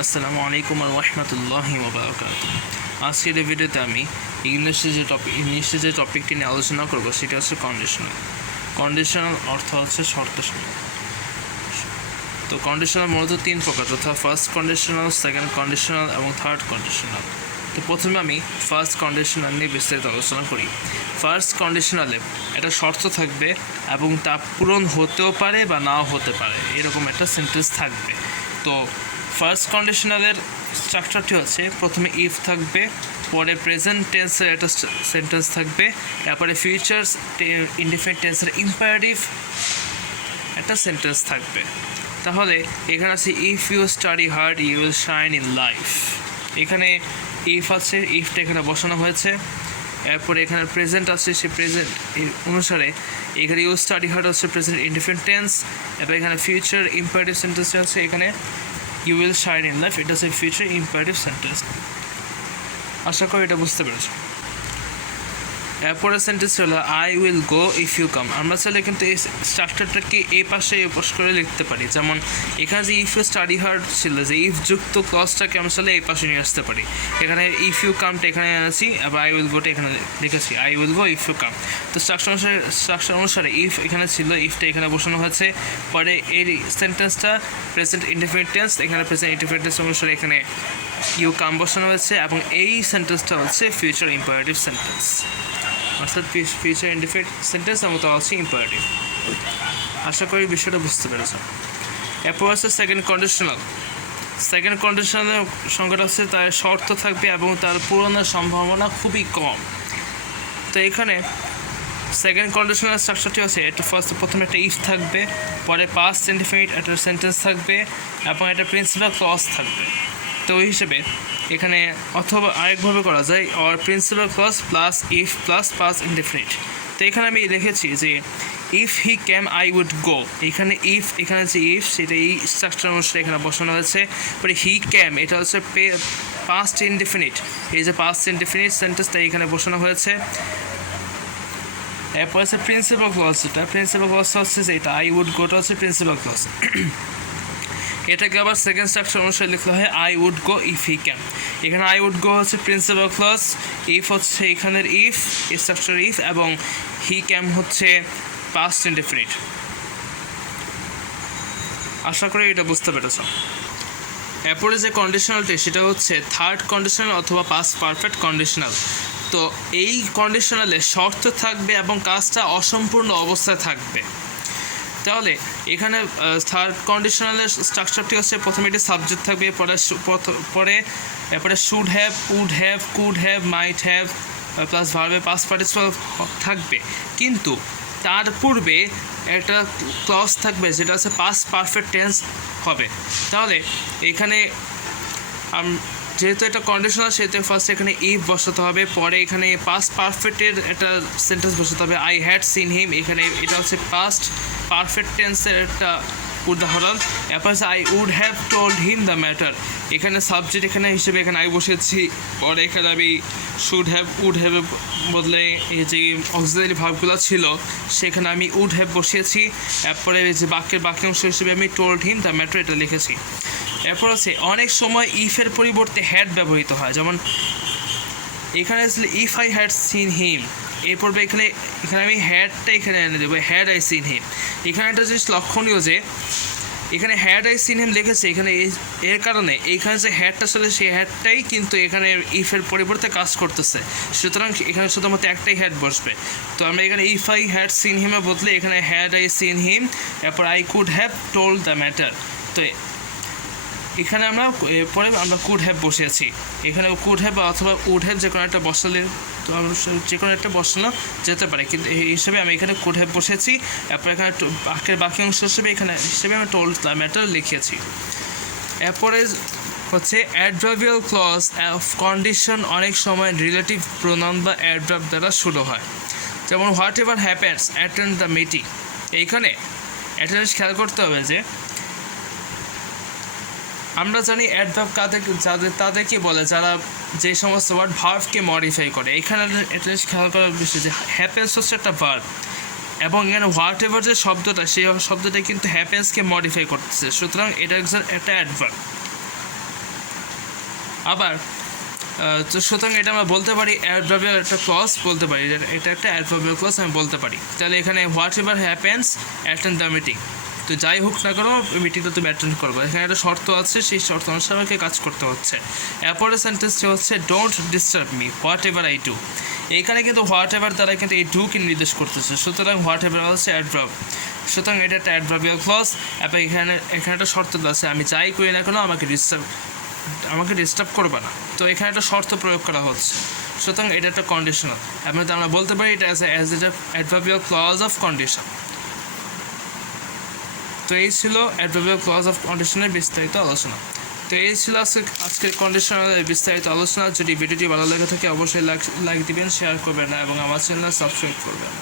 আসসালামু আলাইকুম রহমতুল্লাহি ওয়া বারাকাতুহু। আজকের এই ভিডিওতে আমি ইংলিশে যে টপিকটি নিয়ে আলোচনা করব সেটা হচ্ছে কন্ডিশনাল। কন্ডিশনাল অর্থ হচ্ছে শর্তসমূহ। তো কন্ডিশনাল মূলত তিন প্রকার, যথা ফার্স্ট কন্ডিশনাল, সেকেন্ড কন্ডিশনাল এবং থার্ড কন্ডিশনাল। তো প্রথমে আমি ফার্স্ট কন্ডিশনাল নিয়ে বিস্তারিত আলোচনা করি। ফার্স্ট কন্ডিশনালে একটা শর্ত থাকবে এবং তা পূরণ হতেও পারে বা নাও হতে পারে, এরকম একটা সেন্টেন্স থাকবে। তো ফার্স্ট কন্ডিশনালের স্ট্রাকচারটি হচ্ছে প্রথমে ইফ থাকবে, পরে প্রেজেন্ট টেন্সের একটা সেন্টেন্স থাকবে, তারপরে ফিউচার ইনডিফিনিট টেন্সের ইম্পারেটিভ একটা সেন্টেন্স থাকবে। তাহলে এখানে আছে if you study hard you will shine in life. এখানে ইফ আছে, ইফটা এখানে বসানো হয়েছে। এরপরে এখানে প্রেজেন্ট আছে, সে প্রেজেন্ট অনুসারে এখানে ইউ স্টাডি হার্ড হচ্ছে প্রেজেন্ট ইনডিফিনিট টেন্স। এরপর এখানে ফিউচার ইম্পারেটিভ সেন্টেন্স আছে, এখানে you will shine in life, এটা হচ্ছে ফিউচার ইম্পারেটিভ সেন্টেন্স। আশা করি এটা বুঝতে পেরেছো। এরপরের সেন্টেন্স হলো I will go if you come. আমরা চাইলে কিন্তু এই স্ট্রাকচারটাকে এই পাশে পাশ করে লিখতে পারি। যেমন এখানে যে ইফ ইউ স্টাডি হার্ড ছিল, যে ইফ যুক্ত ক্লজটাকে আমরা চাইলে এই পাশে নিয়ে আসতে পারি। এখানে ইফ ইউ কামটা এখানে এনেছি, আবার আই উইল গোটা এখানে লিখেছি, I will go if you come. তো স্ট্রাকচার অনুসারে ইফ এখানে ছিল, ইফটা এখানে বসানো হয়েছে। পরে এই সেন্টেন্সটা প্রেজেন্ট ইনডিফিনিট টেন্স, এখানে প্রেজেন্ট ইনডিফিনিট টেন্স অনুসারে এখানে ইউ কাম বসানো হয়েছে, এবং এই সেন্টেন্সটা হচ্ছে ফিউচার ইম্পারেটিভ সেন্টেন্স, অর্থাৎ ফিউচার ইনডিফিনিট সেন্টেন্স এবং তা হচ্ছে ইম্পারেটিভ। আশা করি বিষয়টা বুঝতে পেরেছ। এরপর হচ্ছে সেকেন্ড কন্ডিশনাল। সেকেন্ড কন্ডিশনালের সংখ্যাটা হচ্ছে তার শর্ত থাকবে এবং তার পূরণের সম্ভাবনা খুবই কম। তো এখানে সেকেন্ড কন্ডিশনাল স্ট্রাকচারটি হচ্ছে এটা প্রথমে একটা ইফ থাকবে, পরে পাস্ট ইনডিফিনিট একটা সেন্টেন্স থাকবে এবং একটা প্রিন্সিপাল ক্লজ থাকবে। তো ওই হিসেবে এখানে অথবা আরেকভাবে করা যায়, or principal clause plus if plus past indefinite. তো এখানে আমি লিখেছি যে if he came I would go. এখানে ইফ, এখানে যে ইফ সেটা এই স্ট্রাকচার অনুসারে এখানে বসানো হয়েছে। পরে হি ক্যাম এটা হচ্ছে পাস্ট ইনডিফিনিট, এই যে পাস্ট ইনডিফিনিট সেন্টেন্সটা এখানে বসানো হয়েছে। এরপর আছে প্রিন্সিপাল ক্লজ, যেটা প্রিন্সিপাল ক্লজটা হচ্ছে যে এটা আই উড গোটা হচ্ছে প্রিন্সিপাল ক্লজ। এটাকে আবার সেকেন্ড স্ট্রাকচার অনুসারে লিখতে হয় I would go if he can. এখানে আই উড গো হচ্ছে প্রিন্সিপাল ক্লজ, ইফ হচ্ছে এখানের ইফ, স্ট্রাকচার ইফ, এবং হি ক্যাম হচ্ছে পাস্ট ইনডিফিনিট। আশা করি এটা বুঝতে পেরেছ। এরপরে যে কন্ডিশনালটি সেটা হচ্ছে থার্ড কন্ডিশনাল অথবা পাস্ট পারফেক্ট কন্ডিশনাল। তো এই কন্ডিশনালে শর্ত থাকবে এবং কাজটা অসম্পূর্ণ অবস্থায় থাকবে। তাহলে এখানে থার্ড কন্ডিশনালের স্ট্রাকচারটি হচ্ছে প্রথমে একটি সাবজেক্ট থাকবে, এরপরে should have, would have, could have, might have plus ভার্বে পাস্ট পার্টিসিপল থাকবে। কিন্তু তার পূর্বে একটা ক্লজ থাকবে যেটা হচ্ছে পাস্ট পারফেক্ট টেন্স হবে। তাহলে এখানে যেহেতু এটা কন্ডিশনাল সেহেতু ফার্স্ট এখানে ইফ বসাতে হবে, পরে এখানে পাস্ট পারফেক্টের একটা সেন্টেন্স বসাতে হবে, আই হ্যাড সিন হিম। এখানে এটা হচ্ছে পাস্ট পারফেক্ট টেন্সের একটা উদাহরণ। এরপর হচ্ছে I would have told him the matter. এখানে সাবজেক্ট এখানে হিসেবে এখানে আই বসেছি, পরে এখানে আমি শুড হ্যাভ, উড হ্যাভের বদলে এই যে অক্সিলারি ভার্বগুলো ছিল সেখানে আমি উড হ্যাভ বসিয়েছি। এরপরে যে বাক্য অংশ হিসেবে আমি টোল্ড হিম দ্য ম্যাটার এটা লিখেছি। এরপর আছে অনেক সময় ইফের পরিবর্তে হ্যাড ব্যবহৃত হয়। যেমন এখানে আসলে if I had seen him, এই পর্বে এখানে আমি হ্যাডটা এখানে এনে দেবো, হ্যাড আই সিন হিম। এখানে একটা জিনিস লক্ষণীয় যে এখানে হ্যাড আই সিন হিম লিখেছে, এখানে এর কারণে এইখানে যে হ্যাডটা আসলে সেই হ্যাডটাই কিন্তু এখানে ইফের পরিবর্তে কাজ করতেছে, সুতরাং এখানে শুধুমাত্র একটাই হ্যাড বসবে। তো আমরা এখানে ইফ আই হ্যাড সিন হিমের বদলে এখানে হ্যাড আই সিন হিম, এরপর I could have told the matter. তো এখানে পরে আমরা কুড হ্যাভ বসিয়েছি, এখানে কুড হ্যাভ অথবা উড হ্যাভ যে কোনো একটা বসালে, তো যে কোনো একটা বসানো যেতে পারে, কিন্তু এই হিসাবে আমি এখানে কুড হ্যাভ বসেছি। এরপর এখানে বাকি অংশ হিসেবে আমি টোল্ড দ্য ম্যাটার লিখেছি। এরপরে হচ্ছে অ্যাডভার্বিয়াল ক্লজ অফ কন্ডিশন অনেক সময় রিলেটিভ প্রোনাউন বা অ্যাডভার্ব দ্বারা শুরু হয়। যেমন what ever happens attend the meeting. এইখানে অ্যাটেন্ডেন্স খেয়াল করতে হবে যে আমরা জানি অ্যাডভার্ব তাদেরকে বলে যারা যে সমস্ত ওয়ার্ড ভার্বকে মডিফাই করে। এখানে অ্যাটেন্ডেন্স খেয়াল করার বিষয় যে হ্যাপেন্স হচ্ছে একটা ভার্ব, এবং এখানে হোয়াট এভার যে শব্দটা সেই শব্দটা কিন্তু হ্যাপেন্সকে মডিফাই করতেছে, সুতরাং এটা একটা অ্যাডভার্ব। আবার তো সুতরাং এটা আমরা বলতে পারি অ্যাডভার্বিয়াল একটা ক্লজ বলতে পারি, এটা একটা অ্যাডভার্বিয়াল ক্লজ আমি বলতে পারি। তাহলে এখানে what ever happens attend the meeting, তো যাই হোক না কেন মিটিংটা তুমি অ্যাটেন্ড করবো, এখানে একটা শর্ত আছে, সেই শর্ত অনুসারে আমাকে কাজ করতে হচ্ছে। এরপরের সেন্টেন্সটি হচ্ছে don't disturb me what ever I do, এখানে কিন্তু হোয়াট এভার দ্বারা কিন্তু এই ডুকে নির্দেশ করতেছে, সুতরাং হোয়াট এভার হচ্ছে অ্যাডভার্ব, সুতরাং এটা একটা অ্যাডভার্বিয়াল ক্লজ। এবং এখানে একটা শর্ত আছে, আমি যাই করি না কেন আমাকে ডিস্টার্ব করবে না, তো এখানে একটা শর্ত প্রয়োগ করা হচ্ছে, সুতরাং এটা একটা কন্ডিশনাল। আমরা বলতে পারি এটা অ্যাজ এটা অ্যাডভার্বিয়াল ক্লজ অফ কন্ডিশন। তো এই ছিল অ্যাডভার্বিয়াল ক্লজ অফ কন্ডিশনের বিস্তারিত আলোচনা। তো এই ছিল আজকের কন্ডিশনালের বিস্তারিত আলোচনা। যদি ভিডিওটি ভালো লেগে থাকে অবশ্যই লাইক দিবেন, শেয়ার করবেন এবং আমার চ্যানেল সাবস্ক্রাইব করবেন।